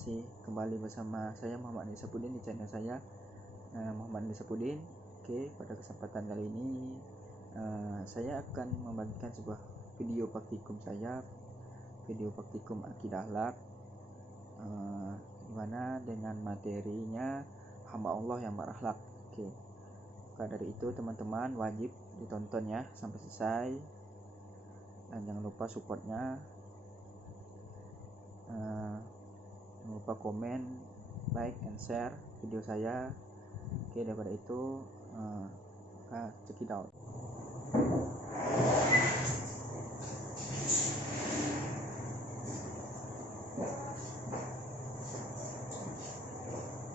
kasih kembali bersama saya Muhammad Andi Sapudin di channel saya Muhammad Andi Sapudin. Oke, pada kesempatan kali ini saya akan membagikan sebuah video praktikum saya, video praktikum akidah akhlak, dimana dengan materinya hamba Allah yang berakhlak. Oke, maka dari itu teman-teman wajib ditonton ya sampai selesai, dan jangan lupa supportnya. Jangan lupa komen, like, and share video saya. Oke, daripada itu check it out.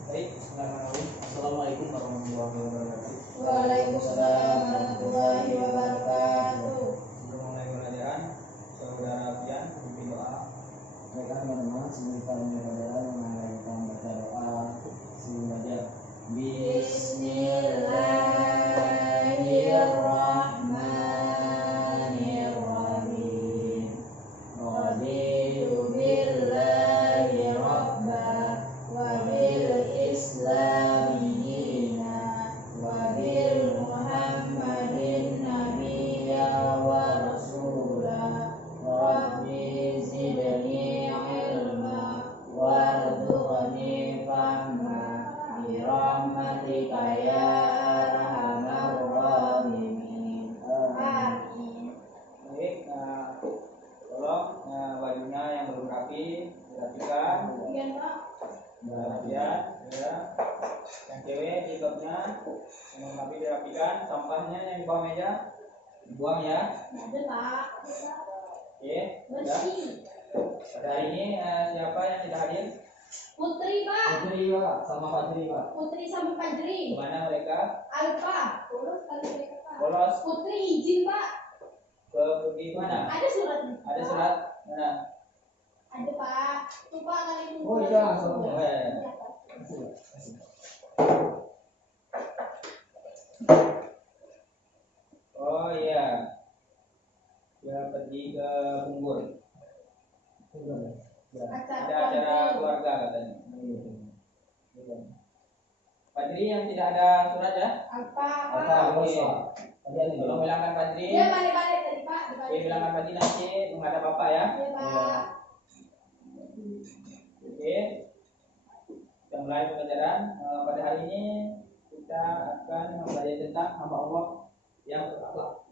Baik, Assalamualaikum warahmatullahi wabarakatuh. Waalaikumsalam warahmatullahi wabarakatuh. Sebelum mulai pelajaran, saudara pian memimpin doa. Baiklah teman-teman, sebelum kita mulai pelajaran, mari kita membaca doa sebelum belajar. Bismillahirrahmanirrahim. Raditu billahi rabba wa bil islami dina wa bil muhammadin nabiyya wa rasula. Rabbi zidni ilma warzuqni fahma bi rahmatika ya arhamar rahimin. Amin. Baik, tolong bajunya yang belum rapi dirapikan. Kemudian Pak, Rapian, ya. Yang cewek jilbabnya yang belum rapi dirapikan. Sampahnya yang di bawah meja dibuang ya. ada Pak. Oke, ya. Bersih. Pada hari ini siapa yang tidak hadir? Putri Pak. Putri Pak, sama Fajri Pak. Putri sama Fajri. Kemana mereka? Alfa. Bolos kali mereka Pak. Bolos Putri izin Pak. ke pergi mana? Ada suratnya. Ada surat mana? Ada Pak. Tuh Pak kali itu. Oh, iya, Oh, ya. Iya, Pak. Oh iya, dia pergi ke Bungur. Ya. Ada acara keluarga katanya. Fadri yang tidak ada surat ya? Alfa Apa Pak. bos Pak? Tadi ada Tolong bilangkan Fadri. Dia balik-balik tadi Pak. Oke, bilangkan Fadri nanti menghadap Bapak ya. Iya Pak. Oke, kita mulai pelajaran. Pada hari ini kita akan mempelajari tentang hamba Allah yang berakhlak.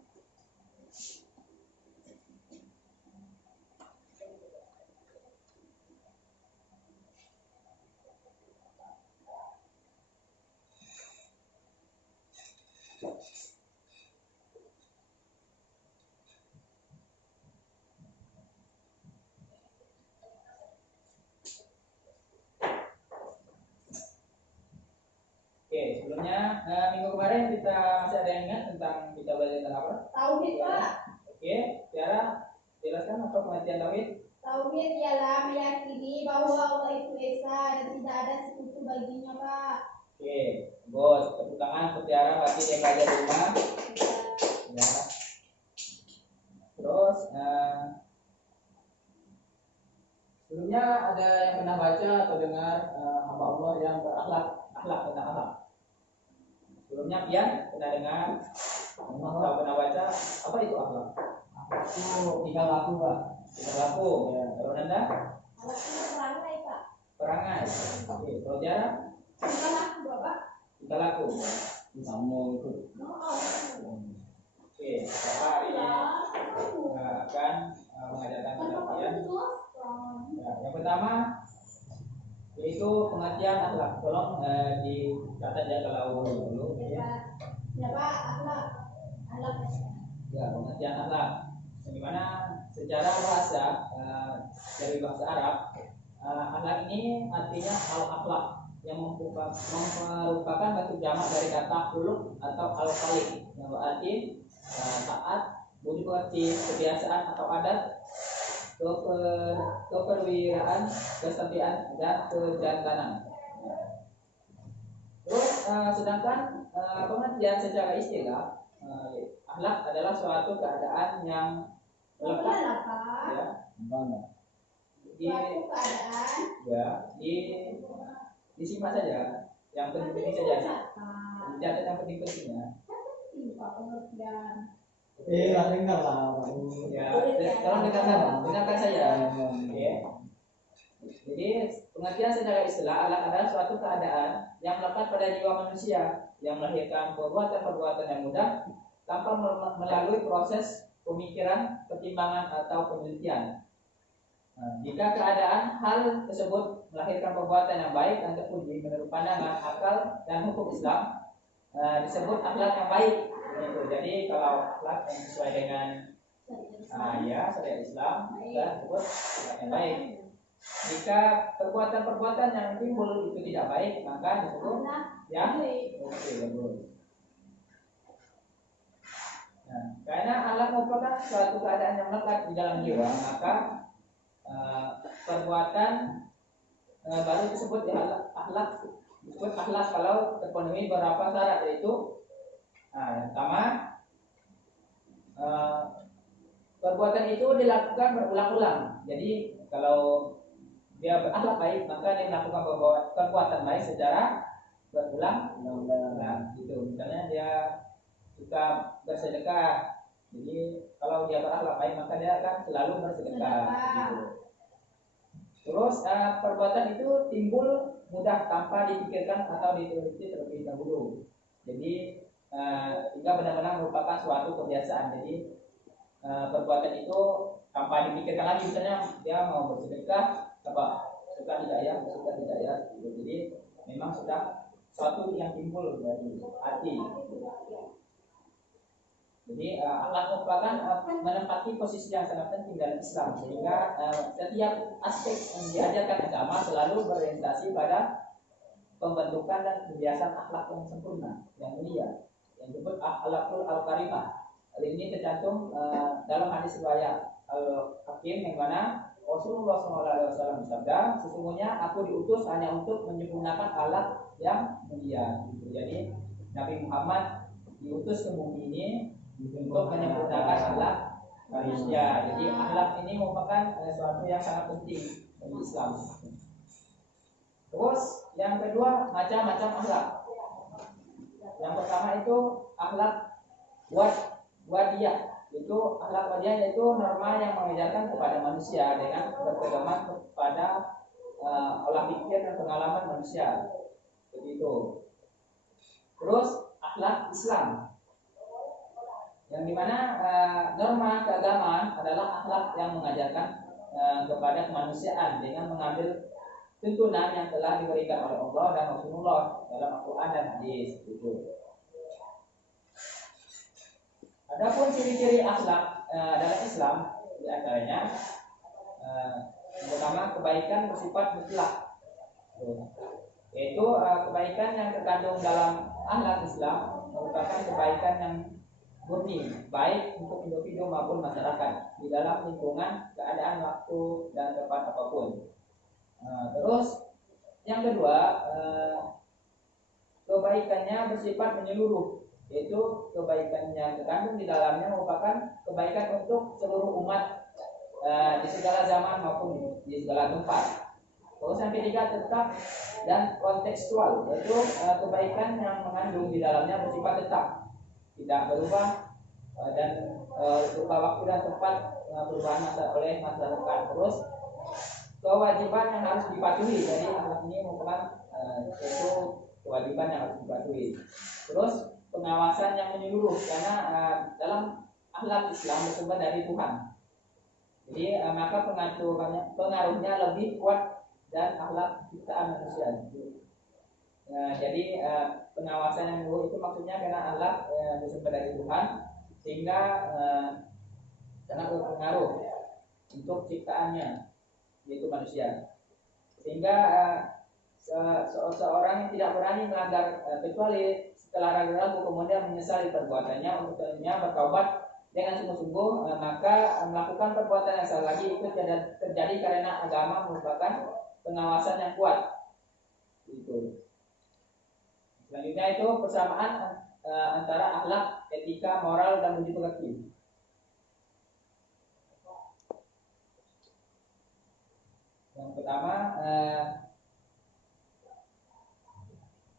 Oke, sebelumnya minggu kemarin kita masih ada yang ingat tentang kita belajar tentang apa? Tauhid Pak. Oke, Tiara, jelaskan apa pengertian tauhid? Tauhid ialah meyakini bahwa Allah itu esa dan tidak ada sekutu baginya Pak. Oke, bos, tepuk tangan untuk Tiara pasti yang belajar di rumah. Ya. Terus, sebelumnya ada yang pernah baca atau dengar hamba Allah yang berakhlak, tentang akhlak? Sebelumnya Pian pernah dengar atau pernah baca apa itu akhlak? Aku tinggal laku Pak. Tidak laku. Ya. Kalau Nanda? Alat ini perangai Pak. Perangai. Oke, kalau Tiara? Bukan aku Bapak. Tidak laku. Sambung itu. Oke, Bapak hari ini akan mengajarkan kepada kalian. Ya, yang pertama yaitu pengertian akhlak. Tolong dicatat ya kalau dulu. Ya Pak, akhlak. Ya, pengertian akhlak. Dimana secara bahasa dari bahasa Arab, akhlak ini artinya al-akhlak yang merupakan bentuk jamak dari kata khuluq atau al-khaliq yang berarti taat, budi pekerti, kebiasaan atau adat, keperwiraan, kesetiaan dan kejantanan. Terus sedangkan pengertian secara istilah, akhlak adalah suatu keadaan yang melekat ya, suatu keadaan ya disimak saja yang penting saja, dicatat yang penting-pentingnya. Lah dengar lah. Ya, tolong dengarkan saya. Oke. Jadi pengertian secara istilah adalah suatu keadaan yang melekat pada jiwa manusia yang melahirkan perbuatan-perbuatan yang mudah tanpa melalui proses pemikiran, pertimbangan atau penelitian. Nah, jika keadaan hal tersebut melahirkan perbuatan yang baik dan terpuji menurut pandangan, akal, dan hukum Islam, disebut akhlak yang baik. Begitu. Jadi kalau akhlak yang sesuai dengan syariat Islam, kita sebut akhlak yang baik. Jika perbuatan-perbuatan yang timbul itu tidak baik, maka disebut yang bagus. Nah, karena akhlak merupakan suatu keadaan yang melekat di dalam jiwa, maka perbuatan baru disebut akhlak. Disebut akhlak kalau terpenuhi beberapa syarat, yaitu yang pertama, perbuatan itu dilakukan berulang-ulang. Jadi kalau dia berakhlak baik, maka dia melakukan perbuatan baik secara berulang. Nah, gitu. Misalnya dia suka bersedekah. Jadi kalau dia berakhlak baik, maka dia akan selalu bersedekah. Gitu. Terus perbuatan itu timbul mudah tanpa dipikirkan atau diteliti terlebih dahulu. Jadi hingga benar-benar merupakan suatu kebiasaan. Jadi perbuatan itu tanpa dipikirkan lagi, misalnya dia mau bersedekah, suka tidak ya. Jadi memang sudah suatu yang timbul dari hati. Jadi akhlak merupakan menempati posisi yang sangat penting dalam Islam, sehingga setiap aspek yang diajarkan agama selalu berorientasi pada pembentukan dan kebiasaan akhlak yang sempurna, yang mulia, yang disebut akhlakul al-karimah. Hal ini tercantum dalam hadis riwayat Al-Hakim yang mana Rasulullah SAW bersabda, sesungguhnya aku diutus hanya untuk menyempurnakan akhlak yang mulia. Jadi Nabi Muhammad diutus ke bumi ini untuk menyempurnakan akhlak manusia. Jadi akhlak ini merupakan sesuatu yang sangat penting bagi Islam. Terus yang kedua, macam-macam akhlak. Yang pertama itu akhlak wadiyah. Itu akhlak wadiyah yaitu norma yang mengajarkan kepada manusia dengan berpedoman kepada olah pikir dan pengalaman manusia. Begitu. Terus akhlak Islam, yang dimana norma keagamaan adalah akhlak yang mengajarkan kepada kemanusiaan dengan mengambil tuntunan yang telah diberikan oleh Allah dan Rasulullah dalam Al-Quran dan hadis. Itu. Adapun ciri-ciri akhlak dalam Islam di antaranya pertama, kebaikan bersifat mutlak, yaitu kebaikan yang terkandung dalam akhlak Islam merupakan kebaikan yang murni, baik untuk individu maupun masyarakat di dalam lingkungan, keadaan, waktu, dan tempat apapun. Terus yang kedua, kebaikannya bersifat menyeluruh, yaitu kebaikan yang terkandung di dalamnya merupakan kebaikan untuk seluruh umat di segala zaman maupun di segala tempat. Terus yang ketiga, tetap dan kontekstual, yaitu kebaikan yang mengandung di dalamnya bersifat tetap, tidak berubah dan berubah waktu dan tempat, perubahan oleh masyarakat. Terus kewajiban yang harus dipatuhi. Jadi akhlak ini merupakan itu kewajiban yang harus dipatuhi. Terus pengawasan yang menyeluruh, karena dalam akhlak Islam bersumber dari Tuhan. Jadi maka pengaruhnya lebih kuat dan akhlak ciptaan manusia. Jadi pengawasan yang menyeluruh itu maksudnya karena akhlak bersumber dari Tuhan, sehingga sangat berpengaruh untuk ciptaannya, yaitu manusia. Sehingga seorang yang tidak berani melanggar kecuali setelah ragu-ragu kemudian menyesali perbuatannya, untuk selanjutnya bertaubat dengan sungguh-sungguh, maka melakukan perbuatan yang salah lagi itu terjadi karena agama merupakan pengawasan yang kuat. Itu. Selanjutnya itu persamaan antara akhlak, etika, moral, dan budi pekerti. Yang pertama,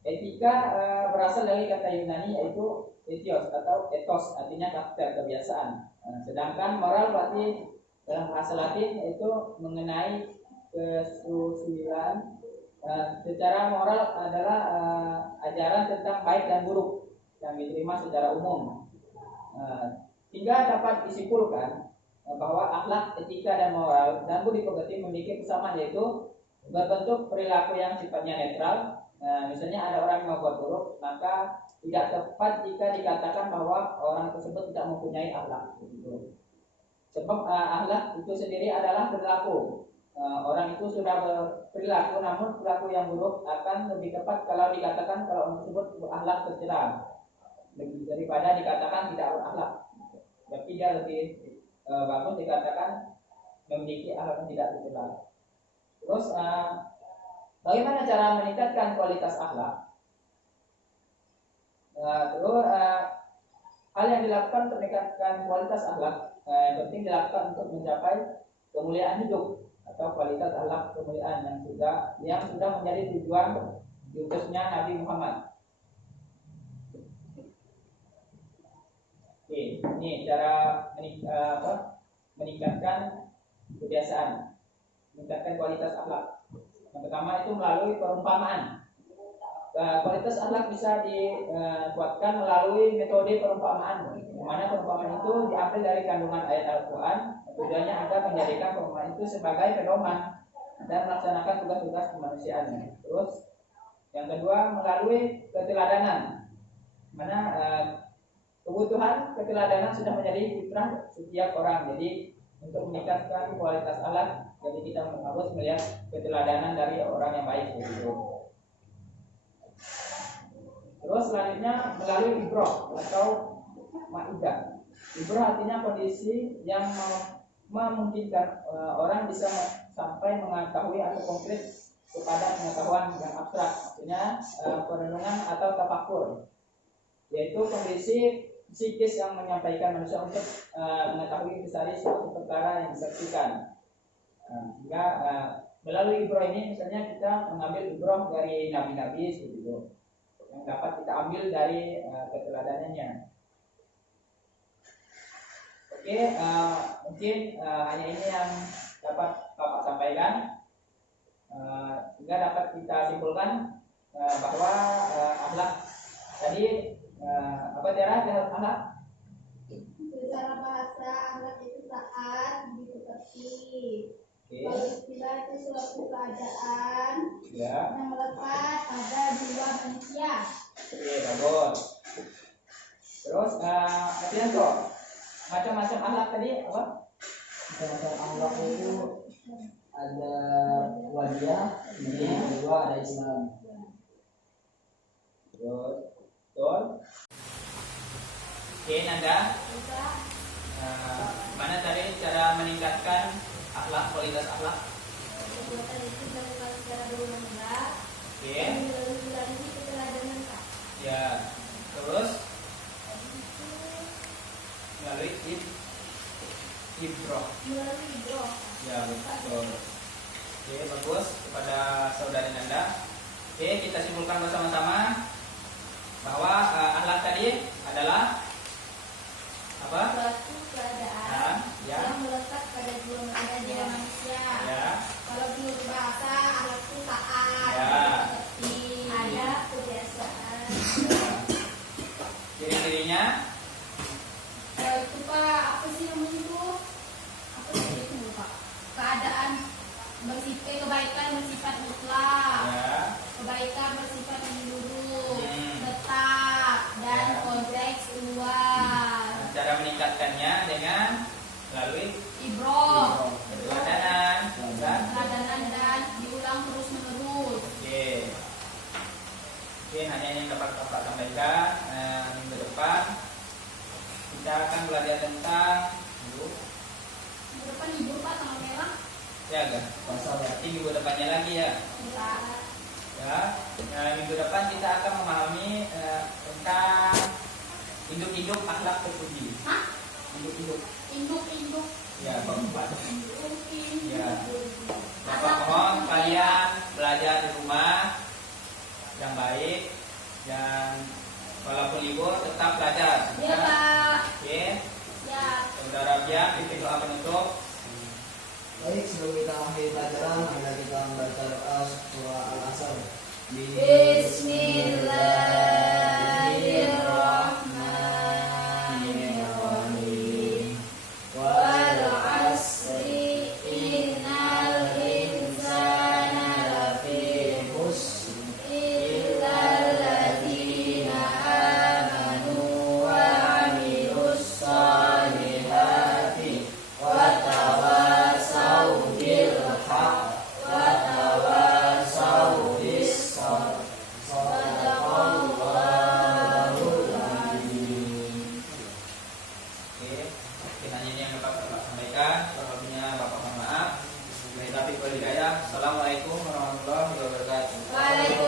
etika berasal dari kata Yunani yaitu ethos atau ethos, artinya karakter, kebiasaan. Sedangkan moral berarti dalam bahasa Latin yaitu mengenai kesusilaan. Secara moral adalah ajaran tentang baik dan buruk yang diterima secara umum. Hingga dapat disimpulkan bahwa akhlak, etika, dan moral dan budi pekerti memiliki kesamaan, yaitu berbentuk perilaku yang sifatnya netral. Misalnya ada orang yang membuat buruk, maka tidak tepat jika dikatakan bahwa orang tersebut tidak mempunyai akhlak. Sebab akhlak itu sendiri adalah perilaku. Orang itu sudah berperilaku, namun perilaku yang buruk akan lebih tepat kalau dikatakan kalau orang tersebut berakhlak tercela daripada dikatakan tidak berakhlak. Tapi dia lebih bagus dikatakan memiliki akhlak yang tidak tercela. Terus bagaimana cara meningkatkan kualitas akhlak? Hal yang dilakukan untuk meningkatkan kualitas akhlak yang penting dilakukan untuk mencapai kemuliaan hidup atau kualitas akhlak kemuliaan yang sudah menjadi tujuan diutusnya Nabi Muhammad. Oke, ini cara meningkatkan kebiasaan, meningkatkan kualitas akhlak. Yang pertama itu melalui perumpamaan. Kualitas akhlak bisa dikuatkan melalui metode perumpamaan, di mana perumpamaan itu diambil dari kandungan ayat Al-Quran. Tujuannya agar menjadikan perumpamaan itu sebagai pedoman dan melaksanakan tugas-tugas kemanusiaan. Terus yang kedua melalui keteladanan, mana kebutuhan keteladanan sudah menjadi fitrah setiap orang. Jadi untuk meningkatkan kualitas akhlak, jadi kita harus melihat keteladanan dari orang yang baik begitu. Terus selanjutnya melalui ibroh atau maidah. Ibroh artinya kondisi yang memungkinkan orang bisa sampai mengetahui atau konkret kepada pengetahuan yang abstrak, artinya perenungan atau tafakur, yaitu kondisi psikis yang menyampaikan manusia untuk mengetahui besar suatu perkara yang disaksikan. Hingga melalui ibroh ini misalnya kita mengambil ibroh dari nabi-nabi seperti yang dapat kita ambil dari keteladanannya. Oke, mungkin hanya ini yang dapat Bapak sampaikan, sehingga dapat kita simpulkan bahwa akhlak tadi apa Tiara akhlak? Secara bahasa akhlak itu taat, budi pekerti. Oke. Kalau istilah itu suatu keadaan Ya. yang melekat pada jiwa manusia. Oke, bagus. Terus Afianto, macam-macam akhlak tadi apa? Macam-macam akhlak itu ada wadiah, yang kedua ada Islam. Terus, betul. Oke, Nanda. Mana tadi cara meningkatkan akhlak, kualitas akhlak? Perbuatan itu dilakukan secara berulang-ulang. Oke. Melalui keteladanan. Ya. Terus melalui ibroh. Melalui ibroh. Ya, betul. Oke, bagus kepada saudari Nanda. Oke, kita simpulkan bersama-sama bahwa akhlak tadi adalah apa? Suatu keadaan Ya. yang melekat pada jiwa manusia. Ya. Kalau menurut bahasa akhlak itu taat, Ya. seperti ada kebiasaan. Ya. Ciri-cirinya Itu Pak, apa sih namanya itu? Apa sih itu Pak? Keadaan kebaikan bersifat mutlak, ya. kebaikan bersifat menyeluruh, Hmm. tetap dan Ya. konteks luas. Cara meningkatkannya dengan melalui Ibroh, keteladanan dan teladanan dan diulang terus menerus. oke. Mungkin hanya yang dapat Bapak sampaikan. Minggu depan kita akan belajar tentang Minggu depan libur Pak, tanggal merah. ya enggak? Berarti minggu depannya lagi ya. Ya. Minggu depan kita akan memahami tentang induk-induk akhlak terpuji. Hah? Induk-induk. Induk Ya, bab 4. Ya. Bapak mohon kalian belajar di rumah yang baik dan walaupun libur tetap belajar. Ya, Pak. Oke. Ya. Saudara Biak, bikin doa penutup. Baik, sebelum kita akhiri pelajaran, mari kita membaca doa surah Al-Asr. Bismillahirrahmanirrahim. Wal 'asri innal insana lafi khusr illal ladzina amanu wa 'amilus shalihati wa tawasaw bil haqq wa tawasaw bis sabr. Shadaqallahul azim. Oke. Mungkin hanya ini yang dapat Bapak sampaikan. Selebihnya Bapak mohon maaf. Assalamualaikum warahmatullahi wabarakatuh. Waalaikumsalam.